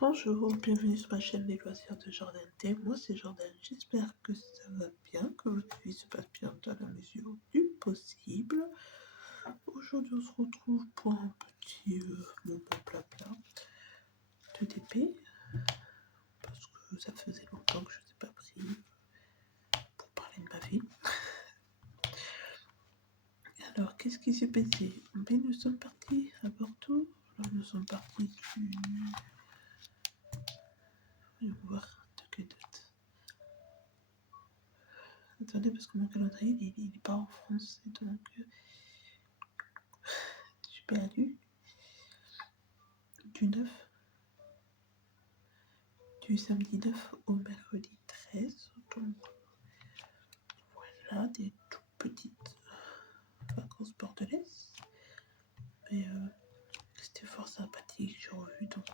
Bonjour, bienvenue sur ma chaîne Les Loisirs de Jordan T. Moi c'est Jordan, j'espère que ça va bien, que votre vie se passe bien dans la mesure du possible. Aujourd'hui on se retrouve pour un petit moment blabla de DP, parce que ça faisait longtemps que je n'ai pas pris pour parler de ma vie. Alors qu'est-ce qui s'est passé? Nous sommes partis à Bordeaux, alors nous sommes partis du... Voyons voir de quelle date. Attendez, parce que mon calendrier, il est pas en français, donc je suis perdu. Du samedi 9 au mercredi 13. Donc voilà, des toutes petites vacances bordelaises. Mais c'était fort sympathique. J'ai revu donc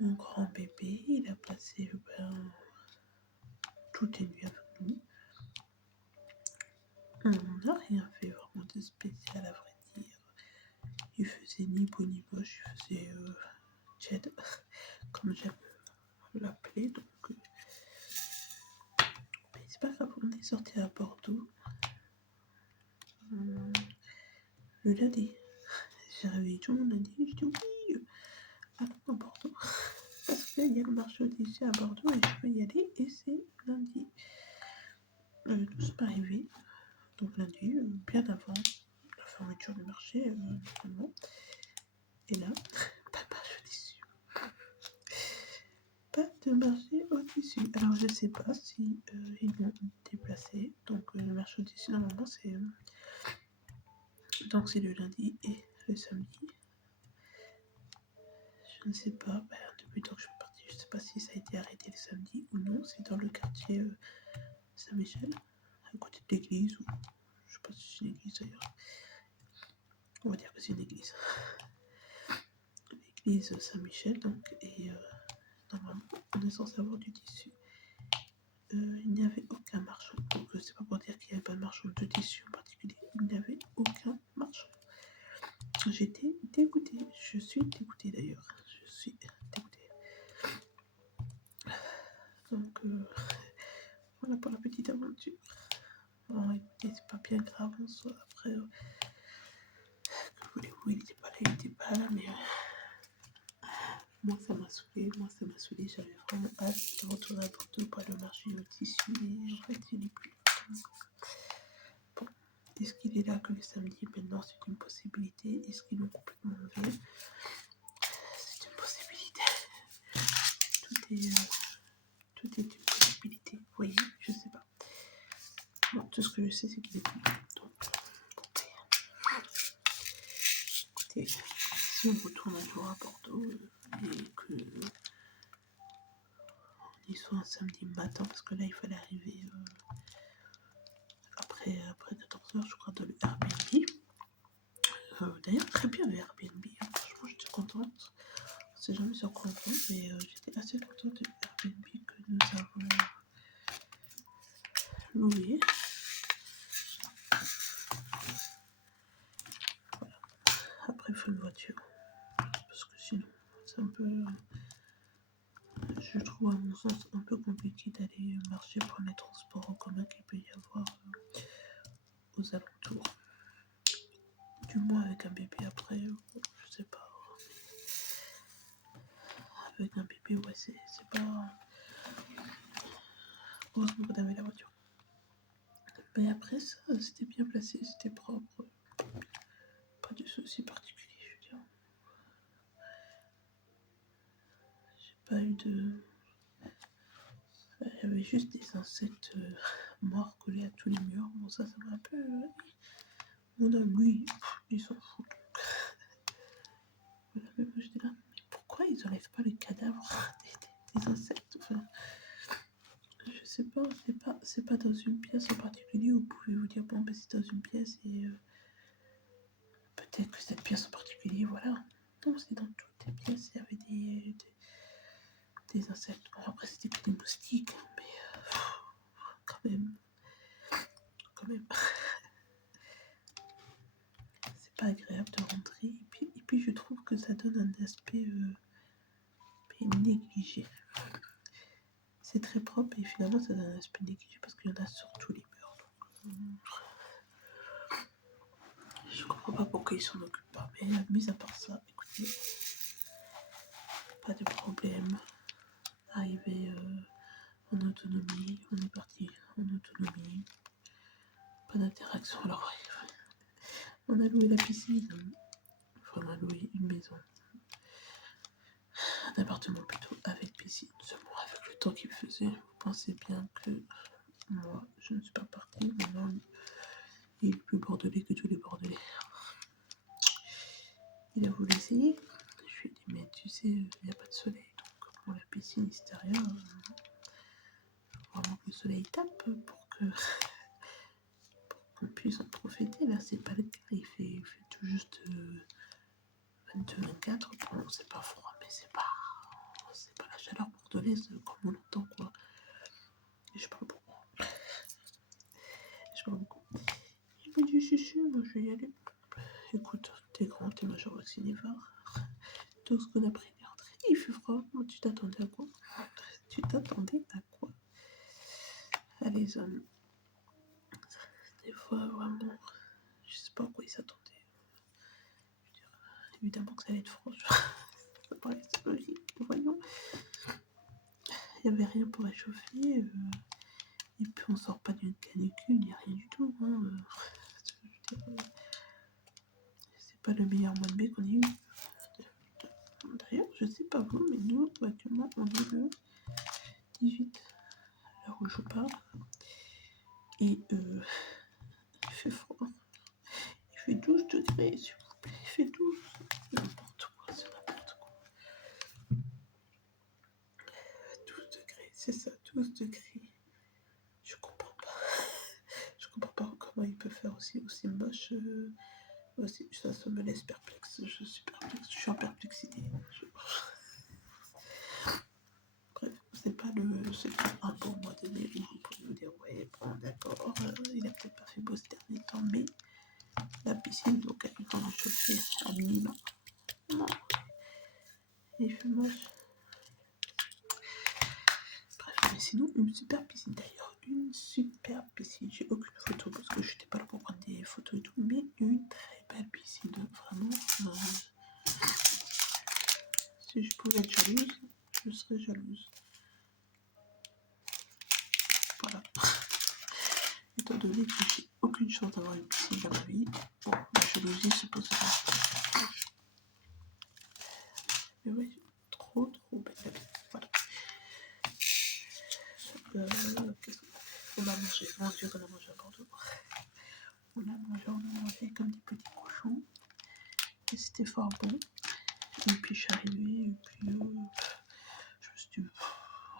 mon grand bébé. Il a passé toutes les nuits avec nous. On n'a rien fait vraiment de spécial à vrai dire. Il faisait ni beau ni moche, il faisait Jed, comme j'aime l'appeler. Donc mais c'est pas grave, on est sorti à Bordeaux le lundi. J'ai réveillé tout le monde lundi, je dis oui, allons à Bordeaux. Parce qu'il y a le marché Odyssée à Bordeaux et je peux y aller et c'est lundi. Nous sommes arrivés, donc lundi, bien avant la fermeture du marché, normalement. Et là, pas de marché au tissu. Pas de marché au tissu. Alors je sais pas si ils l'ont déplacé. Donc le marché au tissu, normalement, c'est donc c'est le lundi et le samedi. Je ne sais pas, depuis le temps que je suis partie, je ne sais pas si ça a été arrêté le samedi ou non. C'est dans le quartier Saint-Michel, à côté de l'église, ou je ne sais pas si c'est une église d'ailleurs. On va dire que c'est une église. L'église Saint-Michel, donc, et normalement, on est censé avoir du tissu. Il n'y avait aucun marchand, donc c'est pas pour dire qu'il n'y avait pas de marchand de tissu en particulier. Il n'y avait aucun marchand. J'étais dégoûtée, je suis dégoûtée d'ailleurs. Je suis dégoûtée. Donc voilà pour la petite aventure. Bon, écoutez, c'est pas bien grave en soi. Après, que voulez-vous, il était pas là, mais moi ça m'a saoulé. J'avais vraiment hâte de retourner à Bordeaux pour aller au marché au tissu, et en fait, il n'est plus là. Bon, est-ce qu'il est là que le samedi? Maintenant, c'est une possibilité. Est-ce qu'ils l'ont complètement enlevé? C'est une possibilité. Tout est une possibilité. Vous voyez, je sais pas. Bon, tout ce que je sais, c'est qu'il est plus là. Donc, écoutez, si on retourne un jour à Bordeaux et que on y soit un samedi matin, parce que là, il fallait arriver après 14h, je crois, dans le Airbnb. D'ailleurs, très bien le Airbnb. Franchement, j'étais contente. On sait jamais sur quoi on tombe, mais j'étais assez contente de l'Airbnb que nous avons loué. Voilà. Après, il faut une voiture. Parce que sinon, c'est un peu... je trouve, à mon sens, un peu compliqué d'aller marcher pour les transports en commun qu'il peut y avoir aux alentours. Du moins avec un bébé après, je sais pas. Avec un bébé, ouais, c'est pas... Heureusement qu'on avait la voiture. Mais après ça, c'était bien placé, c'était propre. Pas de soucis particuliers, je veux dire. J'ai pas eu de... Il y avait juste des insectes morts collés à tous les murs. Bon, ça m'a un peu... Mon homme, lui, il s'en fout. Voilà, mais moi j'étais là, mais pourquoi ils enlèvent pas les cadavres des insectes? Enfin, je sais pas, c'est pas dans une pièce en particulier où vous pouvez vous dire, bon, ben c'est dans une pièce et peut-être que cette pièce en particulier, voilà. Non, c'est dans toutes les pièces, il y avait des insectes. Bon, après, c'était que des moustiques, mais quand même. C'est pas agréable de rentrer. Et puis je trouve que ça ça donne un aspect négligé. C'est très propre et finalement ça donne un aspect négligé parce qu'il y en a sur tous les murs. Je comprends pas pourquoi ils s'en occupent pas. Mais mis à part ça, écoutez, pas de problème. Arrivé en autonomie, on est parti en autonomie. Pas d'interaction. Alors, on a loué la piscine. Enfin, on a loué une maison. Un appartement plutôt avec piscine. Seulement avec le temps qu'il faisait, vous pensez bien que moi, je ne suis pas partie. Maintenant, il est plus bordelais que tous les bordelais. Il a voulu essayer. Je lui ai dit, mais tu sais, il n'y a pas de soleil. Donc, pour la piscine extérieure, vraiment que le soleil tape pour qu'on puisse en profiter. Là, c'est pas le cas. Il fait tout juste 22-24. Bon, c'est pas froid, mais c'est pas la chaleur bordelaise comme on l'entend, quoi. Et je parle beaucoup. Il me dit, si, moi je vais y aller. Écoute, t'es grand, t'es majeur vaccinivore. Tout ce qu'on a pris les rentrées, il fait froid. Tu t'attendais à quoi? Les hommes, des fois, vraiment, je sais pas à quoi ils s'attendaient. Évidemment que ça allait être froid. Ça paraissait logique, voyons. Il n'y avait rien pour réchauffer. Et puis on sort pas d'une canicule, il n'y a rien du tout. C'est pas le meilleur mois de mai qu'on ait eu. D'ailleurs, je sais pas vous, mais nous, actuellement, on est le 18, à l'heure où je parle. Et il fait froid. Il fait 12 degrés, s'il vous plaît. Il fait 12. N'importe quoi, c'est n'importe quoi. 12 degrés, c'est ça, 12 degrés. Je comprends pas. Je comprends pas comment il peut faire aussi moche. Aussi, ça me laisse perplexe. Je suis perplexe. Je suis en perplexité. Bref, c'est pas un bon mois de mai où vous pouvez vous dire, ouais, bon, d'accord, il a peut-être pas fait beau ces derniers temps, mais la piscine, donc elle va me chauffer à minima. Non, il fait moche. Bref, mais sinon, une super piscine d'ailleurs. Une super piscine. J'ai aucune photo parce que je n'étais pas là pour prendre des photos et tout, mais une très belle piscine. Vraiment, si je pouvais être jalouse, je serais jalouse. Voilà. Étant donné que j'ai aucune chance d'avoir une piscine dans ma vie, bon, la jalousie se pose pas. Mais oui, trop belle la vie. Voilà. Qu'est-ce qu'on a mangé? Mon Dieu, qu'on a mangé à Bordeaux. On a mangé comme des petits cochons. Et c'était fort bon. Et puis je suis arrivée, et puis je me suis dit,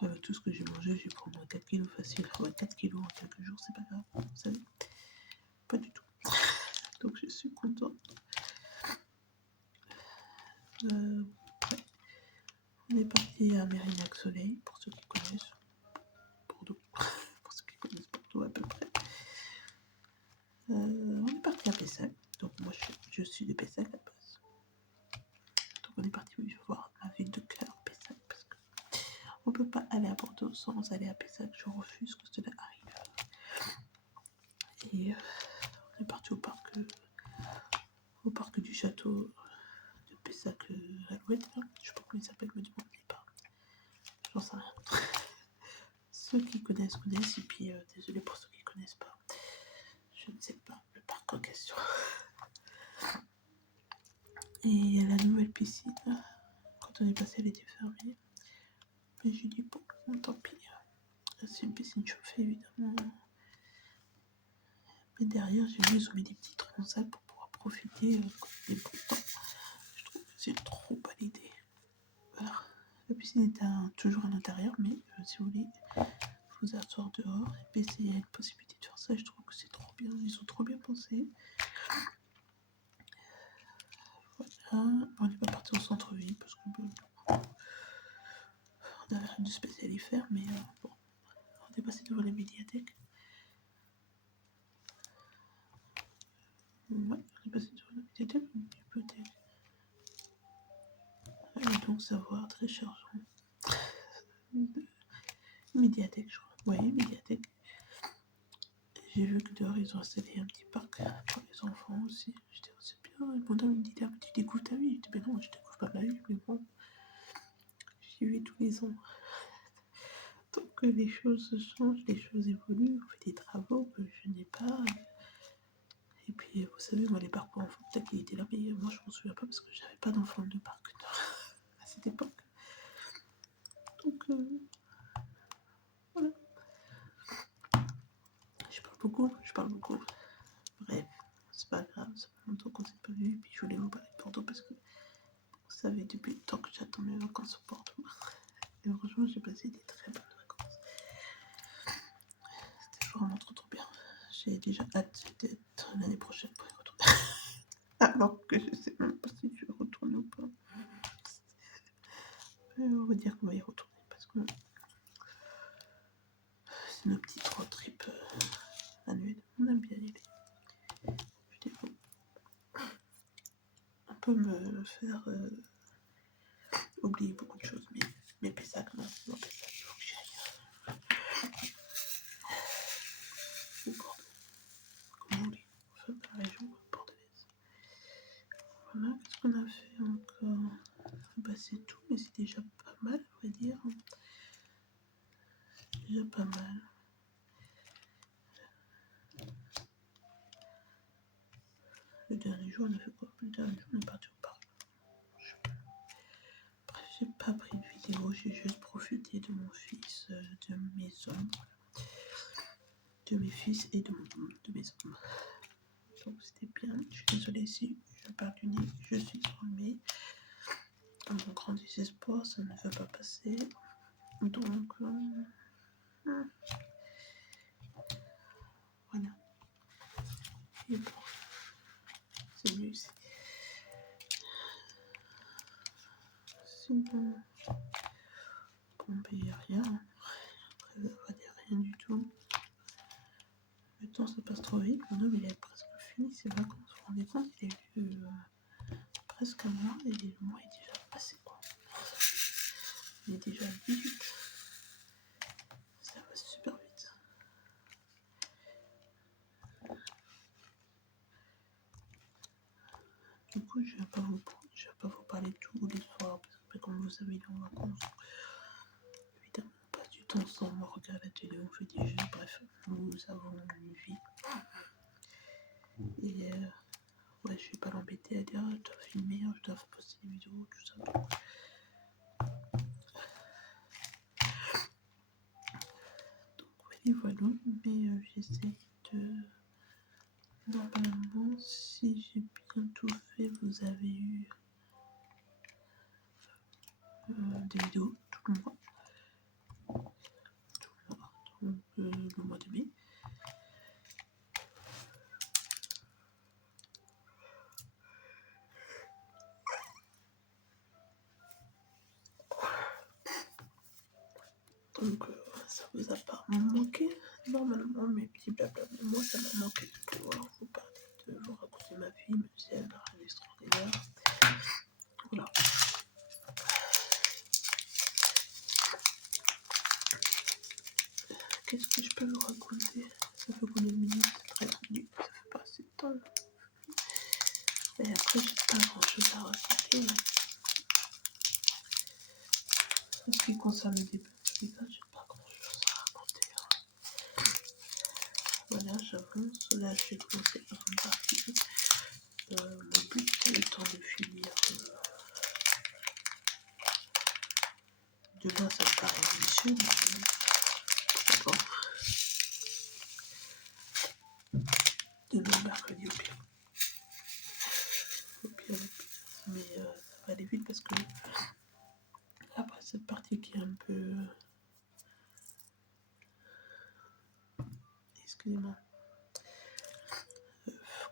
avec tout ce que j'ai mangé, j'ai pris au moins 4 kilos facile. Ouais, 4 kilos en quelques jours, c'est pas grave, vous savez. Pas du tout. Donc je suis contente. Ouais. On est parti à Mérignac-Soleil, pour ceux qui connaissent Bordeaux. Pour ceux qui connaissent Bordeaux à peu près. On est parti à Pessac. Donc moi je suis de Pessac à la base. Donc on est parti voir ma ville de cœur, Pessac, parce que on peut pas aller à Bordeaux sans aller à Pessac. Je refuse que cela arrive. Et on est parti au parc du château de Pessac Alouette. Je sais pas comment il s'appelle, me demandez pas. J'en sais rien. Ceux qui connaissent, et puis désolé pour ceux qui connaissent pas. Je ne sais pas le parc en question. Et il y a la nouvelle piscine. Quand on est passé, elle était fermée. Mais j'ai dit bon, tant pis. C'est une piscine chauffée évidemment. Mais derrière, j'ai vu ils ont mis des petits tronçons pour pouvoir profiter des beaux temps. Je trouve que c'est une trop bonne idée. Voilà. La piscine est toujours à l'intérieur, mais si vous voulez vous asseoir dehors et puis essayer une possibilité de faire ça, je trouve que c'est trop bien. Ils ont trop bien pensé. Voilà. On n'est pas parti au centre-ville parce que on n'avait rien de spécial à y faire, mais bon, on est passé devant la médiathèque. Ouais, on est passé devant la médiathèque, une bibliothèque. Allez donc savoir, téléchargeons. Médiathèque, je crois. Oui, médiathèque. J'ai vu que dehors, ils ont installé un petit parc pour les enfants aussi. J'étais, oh, c'est bien. Et mon homme me dit, ah, tu découvres ta vie. Je dis, ben non, je découvre pas ma vie, mais bon, j'y vais tous les ans. Donc les choses changent, les choses évoluent, on fait des travaux que je n'ai pas. Et puis, vous savez, moi, les parcs pour enfants, peut-être qu'ils étaient là, mais moi, je m'en souviens pas parce que j'avais pas d'enfant de parc à cette époque. Donc, voilà. Je parle beaucoup. Bref, c'est pas grave, ça fait longtemps qu'on s'est pas vu. Et puis, je voulais vous parler de Porto parce que vous savez depuis le temps que j'attends mes vacances au Porto. Et franchement, j'ai passé des très bonnes vacances. C'était vraiment trop bien. J'ai déjà hâte d'être l'année prochaine pour y retourner. Alors que je sais même pas si je vais retourner ou pas. On va dire qu'on va y retourner parce que c'est nos petites road trips annuelles. On aime bien y aller. Je dis, on peut me faire oublier beaucoup de choses, mais Pessac, non, Pessac, il faut que j'y aille. Au Bordeaux, comme on dit, enfin, dans la région bordelaise. Voilà, qu'est-ce qu'on a fait encore? Bah, c'est tout, mais c'est déjà pas mal, à vrai dire. C'est déjà pas mal. Le dernier jour, on a fait quoi? Le dernier jour, on est parti au parc. Bref, j'ai pas pris de vidéo, j'ai juste profité de mon fils, de mes hommes, de mes fils et de mes hommes. Donc c'était bien. Je suis désolée si je parle du nez, je suis enrhumée. À mon grand désespoir, ça ne va pas passer. Donc voilà. Et bon, c'est mieux ici. Sinon, bon, ben, il n'y a rien. Après, on va dire rien du tout. Le temps, ça passe trop vite. Mon homme, il a presque fini ses vacances. Vous vous rendez compte, il a eu presque un mois et le mois est déjà passé, quoi. Il est déjà 18. Ça va super vite. Du coup, je ne vais pas vous parler tous les soirs parce que comme vous savez, il est en vacances. Évidemment, on passe du temps ensemble, on regarde la télé, on fait des jeux, bref, nous avons une vie. Et ouais, je vais pas l'embêter à dire je dois filmer, je dois poster des vidéos, tout ça. Donc voilà, mais j'essaie de... Normalement, si j'ai bien tout fait, vous avez eu des vidéos tout le mois. Donc le mois de mai. Donc ça vous a pas manqué normalement, mes petits blabla. Moi, ça m'a manqué de pouvoir vous parler, de vous raconter ma vie, même si elle n'a rien d'extraordinaire. Voilà. Qu'est-ce que je peux vous raconter? Ça fait combien de minutes? 13 minutes, ça fait pas assez de temps. Et après, j'ai pas grand chose à raconter. En ce qui concerne le début, j'ai pas grand chose à raconter. Voilà, j'avance. Là, je vais commencer par une partie. Mon but, c'est le temps de finir. Demain, ça me paraît ambitieux, mais bon. Demain, mercredi, au pire. Mais ça va aller vite parce que après cette partie qui est un peu... Excusez-moi.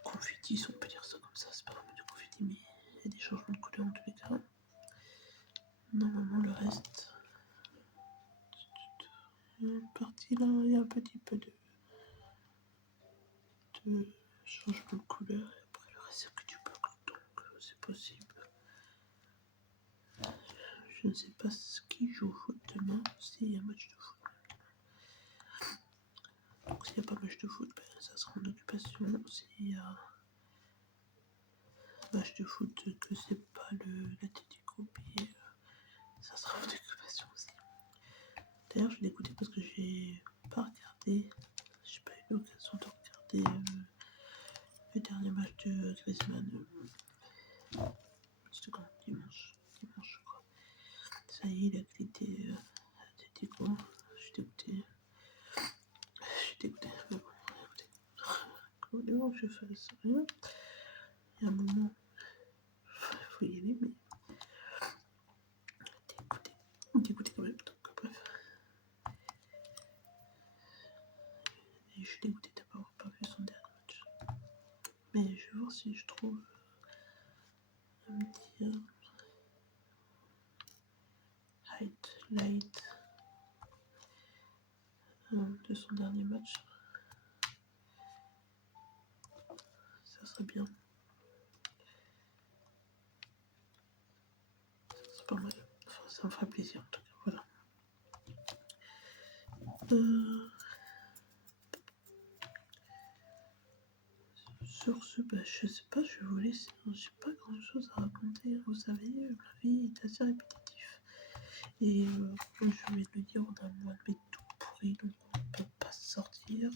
Confetti, si on peut dire ça comme ça. C'est pas vraiment du confetti, mais il y a des changements de couleur en tous les cas. Normalement, le reste... Partie là, il y a un petit peu de changement de couleur. Et après, le reste, c'est que du bloc. Donc, c'est possible. Je ne sais pas qui joue au foot demain, s'il y a match de foot. Donc s'il n'y a pas match de foot, ben, ça sera en occupation. S'il y a match de foot que c'est pas l'Atlético, puis ça sera en occupation aussi. D'ailleurs, je l'ai écouté parce que j'ai pas regardé, j'ai pas eu l'occasion de regarder le dernier match de Griezmann. C'était quand dimanche, je crois. Ça y est, il a quitté Atlético. Je suis dégoûté. Mais bon, écoutez. Comment je fais ça? Il y a un moment, il faut y aller, mais dégoûté quand même. Donc, bref. Et je suis dégoûté d'avoir pas vu son dernier match. Mais je vais voir si je trouve un petit highlight de son dernier match. Ça serait bien. C'est pas mal. Enfin, ça me ferait plaisir en tout cas. Voilà. Sur ce, bah, je sais pas, je vais vous laisser. J'ai pas grand chose à raconter. Vous savez, ma vie est assez répétitive. Et comme je vais le dire, on a un mois de mai tout pourri, donc on ne peut pas sortir.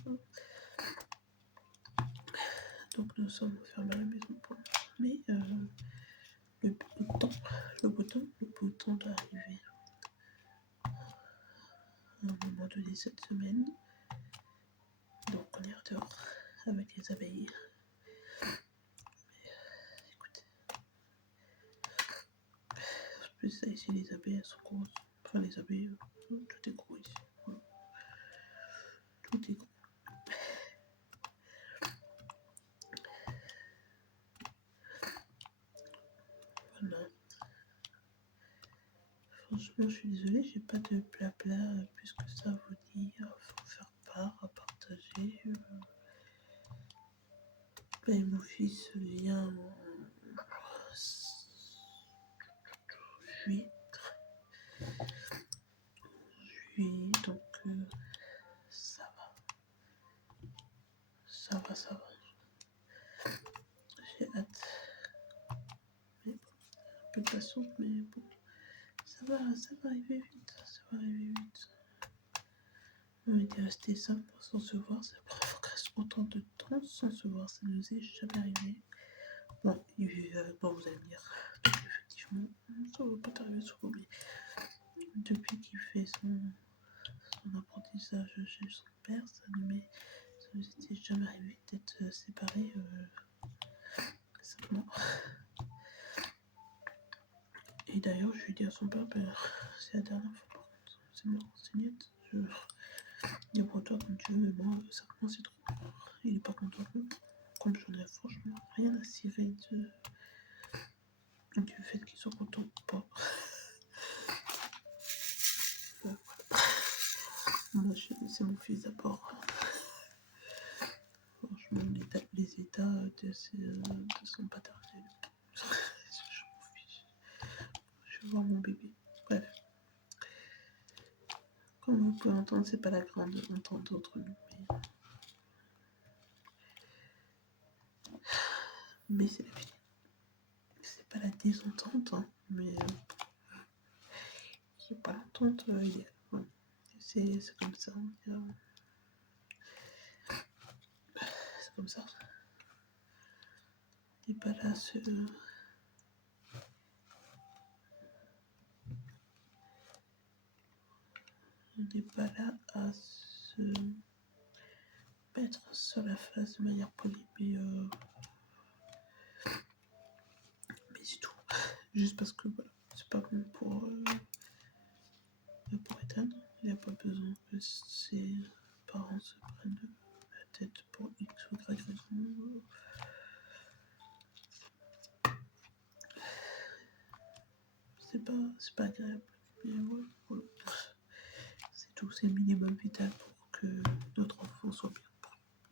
Donc nous sommes fermés à la maison pour le moment. Mais le beau temps doit arriver à un moment donné cette semaine. Donc on est dehors avec les abeilles. Écoutez, en plus ici les abeilles elles sont grosses. Enfin les abeilles, tout est gros ici. Voilà. Tout est gros. Voilà. Franchement, je suis désolée, j'ai pas de blabla plus que ça à vous dire. Faut faire part, à partager. Et mon fils vient en juillet, donc ça va. J'ai hâte. Mais bon, un peu de patience, mais bon, ça va arriver vite. On était resté 5 mois sans se voir, c'est la première fois qu'on reste autant de temps sans se voir, ça nous est jamais arrivé. Bon, vous allez me dire, effectivement, ça va pas t'arriver souvent, mais depuis qu'il fait son apprentissage chez son père, ça nous était jamais arrivé d'être séparés simplement. Et d'ailleurs, je lui dis à son père, c'est la dernière fois par contre, c'est ma renseignette. Débrouille-toi comme tu veux, mais moi, ça commence c'est trop. Il est pas content. Comme j'en ai franchement rien à cirer du fait qu'ils soient contents ou pas. Moi, c'est mon fils d'abord. Franchement, les états de son paternel. Je m'en fiche. Je veux voir mon bébé. Bref. Comme vous pouvez entendre, c'est pas la grande entente entre nous. Mais c'est la vie. C'est pas la désentente, hein, mais c'est pas l'entente idéale. Voilà. C'est comme ça. C'est comme ça. On n'est pas là à se... On n'est pas là à se mettre sur la face de manière polie, mais c'est tout. Juste parce que voilà, c'est pas bon pour Ethan. Il n'y a pas besoin que ses parents se prennent la tête pour X ou Y raison. C'est pas agréable. Mais voilà. C'est tout, c'est le minimum vital pour que notre enfant soit bien.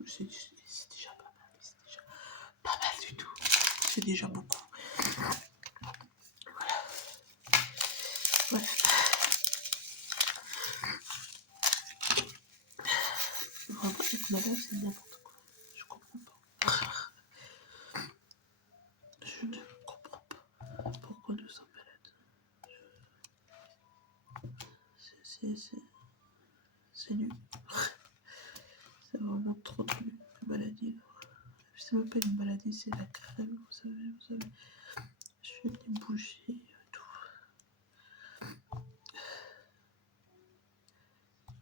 C'est déjà pas mal, c'est déjà pas mal du tout. C'est déjà beaucoup. Voilà, Mais là, c'est n'importe quoi. Je comprends pas. Je ne comprends pas pourquoi nous sommes malades. C'est nul. C'est vraiment trop nul, la maladie. C'est même pas une maladie, c'est la crème, vous savez. Je fais des bougies et tout.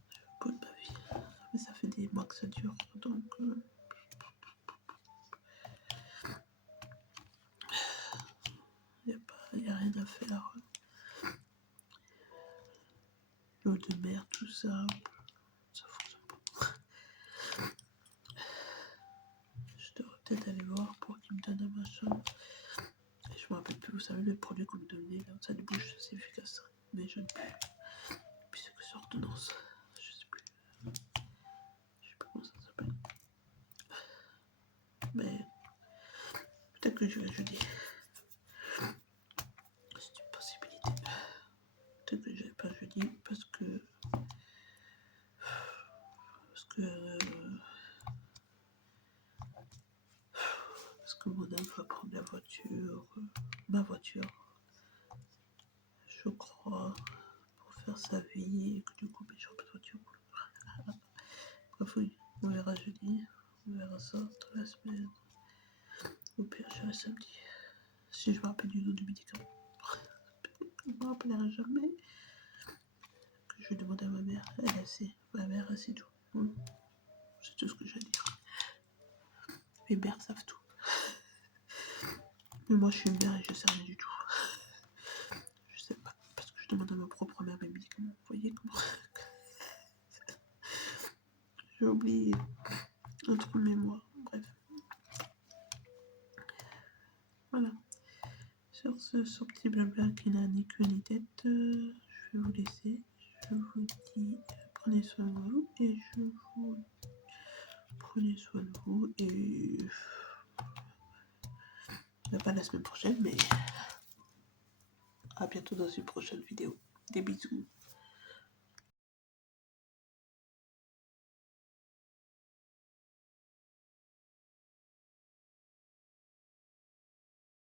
Je peux de ma vie. Mais ça fait des mois que ça dure, donc y a rien à faire. L'eau de mer, tout ça fonctionne pas. Je devrais peut-être aller voir pour qu'il me donne un machin. Et je me rappelle plus, vous savez, le produit qu'on me donnait, là, ça débouche, c'est efficace. Mais je ne sais plus. Puis c'est que c'est ordonnance. Je sais plus. Je sais pas comment ça s'appelle. Mais peut-être que je vais jeudi. C'est une possibilité. Peut-être que je vais pas jeudi parce que mon âme va prendre la voiture, ma voiture, je crois, pour faire sa vie et que du coup, mais j'aurai pas de voiture. Bref, oui, on verra jeudi, on verra ça toute la semaine. Au pire, j'irai samedi. Si je me rappelle du nom du médicament. Je me rappellerai jamais. Que je vais demander à ma mère. Elle a sait. Ma mère, elle sait tout. C'est tout ce que j'ai à dire. Les mères savent tout. Mais moi, je suis une mère et je sais rien du tout. Je sais pas. Parce que je demande à ma propre mère mes médicaments. Vous voyez comment. J'ai oublié un trou de mémoire. Bref. Voilà. Sur ce petit blabla qui n'a ni queue ni tête, je vais vous laisser. Je vous dis prenez soin de vous et je vous prenez soin de vous et pas la semaine prochaine mais à bientôt dans une prochaine vidéo. Des bisous.